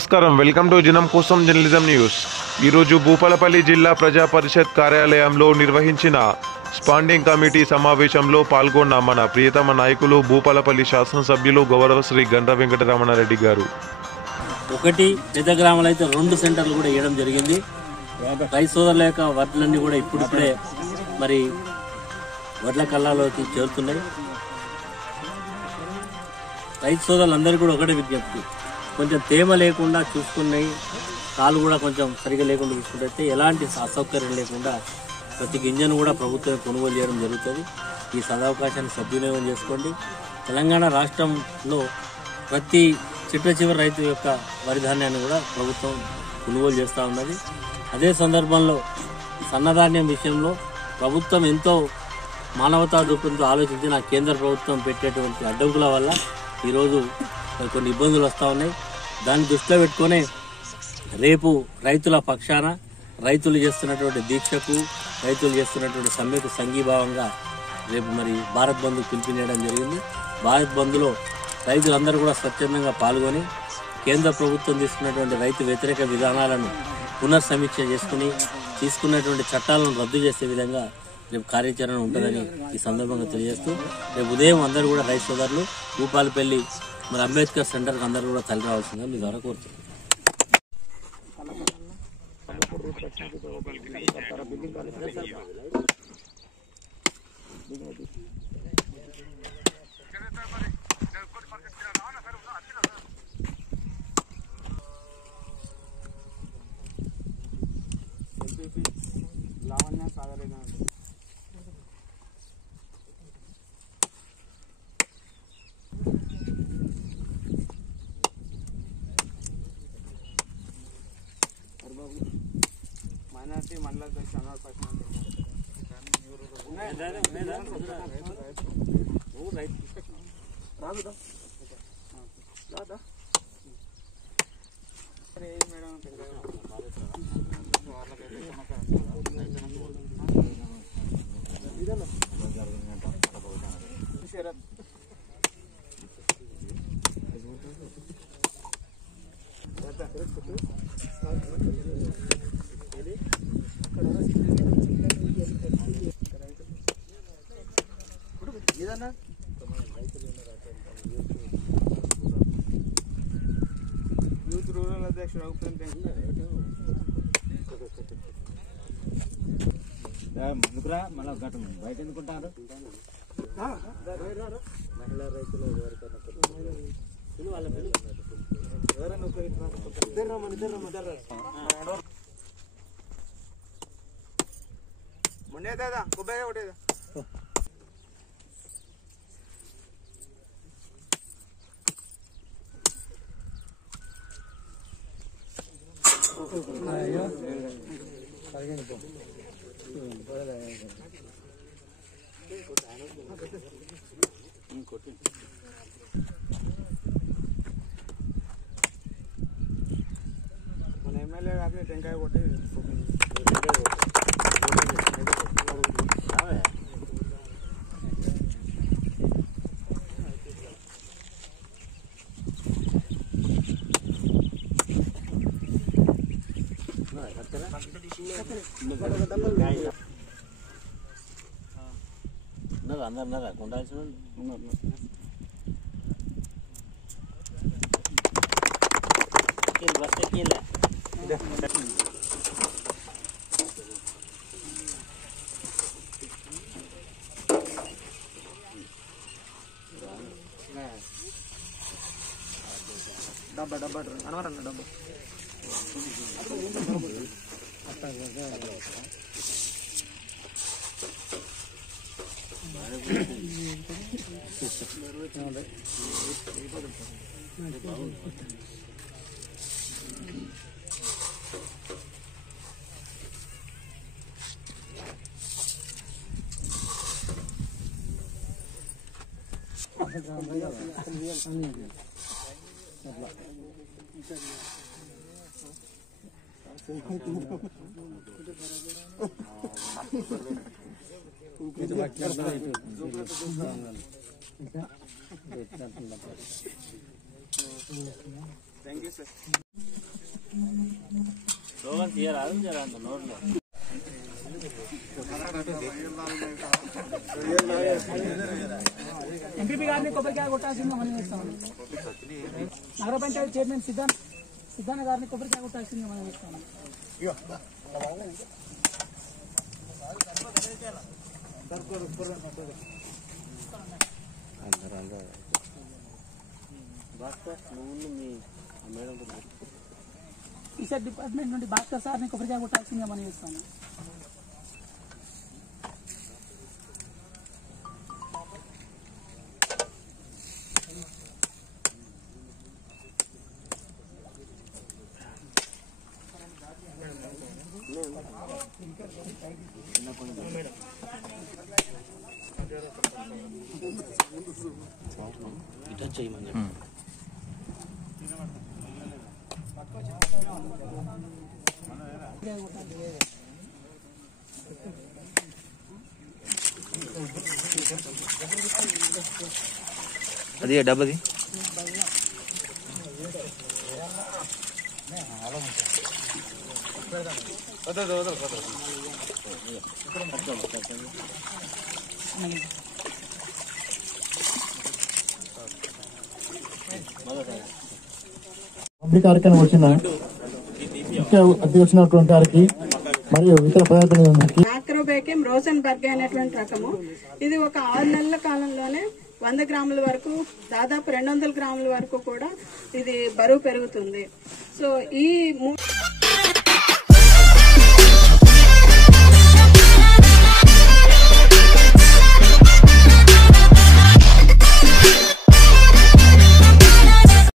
నమస్కారం, welcome to జనం కోసం జర్నలిజం న్యూస్. ఈరోజు భూపాలపల్లి జిల్లా ప్రజా పరిషత్ కార్యాలయంలో నిర్వహించిన స్టాండింగ్ కమిటీ సమావేశంలో పాల్గొన్న మన ప్రియతమ నాయకులు భూపాలపల్లి శాసనసభ్యులు గౌరవ శ్రీ గండ్ర వెంకటరమణారెడ్డి గారు. ఒకటి పెద్ద గ్రామాలు అయితే 2 సెంటర్లు కూడా ఇవ్వడం జరిగింది. రైతు సోదరుల యొక్క వడ్లన్నీ కూడా ఇప్పుడిప్పుడే మరి వడ్ల కళ్ళలోకి చేరుతున్నాయి. రైతు సోదరులందరికీ కూడా ఒకటే విజ్ఞప్తి, కొంచెం తేమ లేకుండా చూసుకున్నాయి, కాలు కూడా కొంచెం సరిగా లేకుండా చూసుకుంటే ఎలాంటి అసౌకర్యం లేకుండా ప్రతి గింజను కూడా ప్రభుత్వం కొనుగోలు చేయడం జరుగుతుంది. ఈ సదవకాశాన్ని సద్వినియోగం చేసుకోండి. తెలంగాణ రాష్ట్రంలో ప్రతి చివరి రైతు యొక్క వరి ధాన్యాన్ని కూడా ప్రభుత్వం కొనుగోలు చేస్తూ ఉన్నది. అదే సందర్భంలో సన్నధాన్యం విషయంలో ప్రభుత్వం ఎంతో మానవతా దృక్పథంతో ఆలోచించిన కేంద్ర ప్రభుత్వం పెట్టేటువంటి అడ్డంకుల వల్ల ఈరోజు కొన్ని ఇబ్బందులు వస్తూ ఉన్నాయి. దాన్ని దృష్టిలో పెట్టుకునే రేపు రైతుల పక్షాన రైతులు చేస్తున్నటువంటి దీక్షకు, రైతులు చేస్తున్నటువంటి సమ్మెకు సంఘీభావంగా రేపు మరి భారత్ బంద్ పిలుపునియడం జరిగింది. భారత్ బంద్లో రైతులందరూ కూడా స్వచ్ఛందంగా పాల్గొని కేంద్ర ప్రభుత్వం తీసుకున్నటువంటి రైతు వ్యతిరేక విధానాలను పునర్సమీక్ష చేసుకుని తీసుకున్నటువంటి చట్టాలను రద్దు చేసే విధంగా రేపు కార్యాచరణ ఉంటుందని ఈ సందర్భంగా తెలియజేస్తూ రేపు ఉదయం అందరూ కూడా రైతు సోదరులు భూపాలపల్లి మరి అంబేద్కర్ సెంటర్కి అందరూ కూడా తల్లి రావాల్సిందిగా మీ ద్వారా కోరుతున్నాను. యూత్ రూరల్ అధ్యక్షుడు ముందుకురా, మళ్ళీ ఘటన బయట ఎందుకుంటారు. మహిళా రైతులు మొన్నే దాదా కొబ్బరి ఒకటేదా మన ఎమ్మెల్యే గారిని టెంకాయ కొట్టి అందరు ఉండాల్సిన బస్ ఎక్కిలే డబ్బా డబ్బా అనవరన్న డబ్బా Thank you, sir. స్లోగన్ తీయరాదు జరా అంత నోట్లో. ఎంపీపీ గారిని కొబ్బరికాయ కొట్టాల్సిందిగా మనం చేస్తామని, నగర పంచాయతీ చైర్మన్ సిద్ధాన్న గారిని కొబ్బరికాయ కొట్టాల్సిందిగా మనం చేస్తామని. టీచర్ డిపార్ట్మెంట్ నుండి భాస్కర్ సార్ని కొబ్బరికాయ కొట్టాల్సిందిగా మనం చేస్తాము. అది డబ్బది పబ్లిక్ కార్యక్రమం వచ్చిన వచ్చినటువంటి వారికి మరియు ఇతర ప్రజాప్రతినిధులకి ఆక్రోబేకియం రోసన్బర్గ్ అనేటువంటి రకము. ఇది ఒక 6 నెలల కాలంలోనే 100 గ్రాముల వరకు, దాదాపు 200 గ్రాముల వరకు కూడా ఇది బరువు పెరుగుతుంది. సో ఈ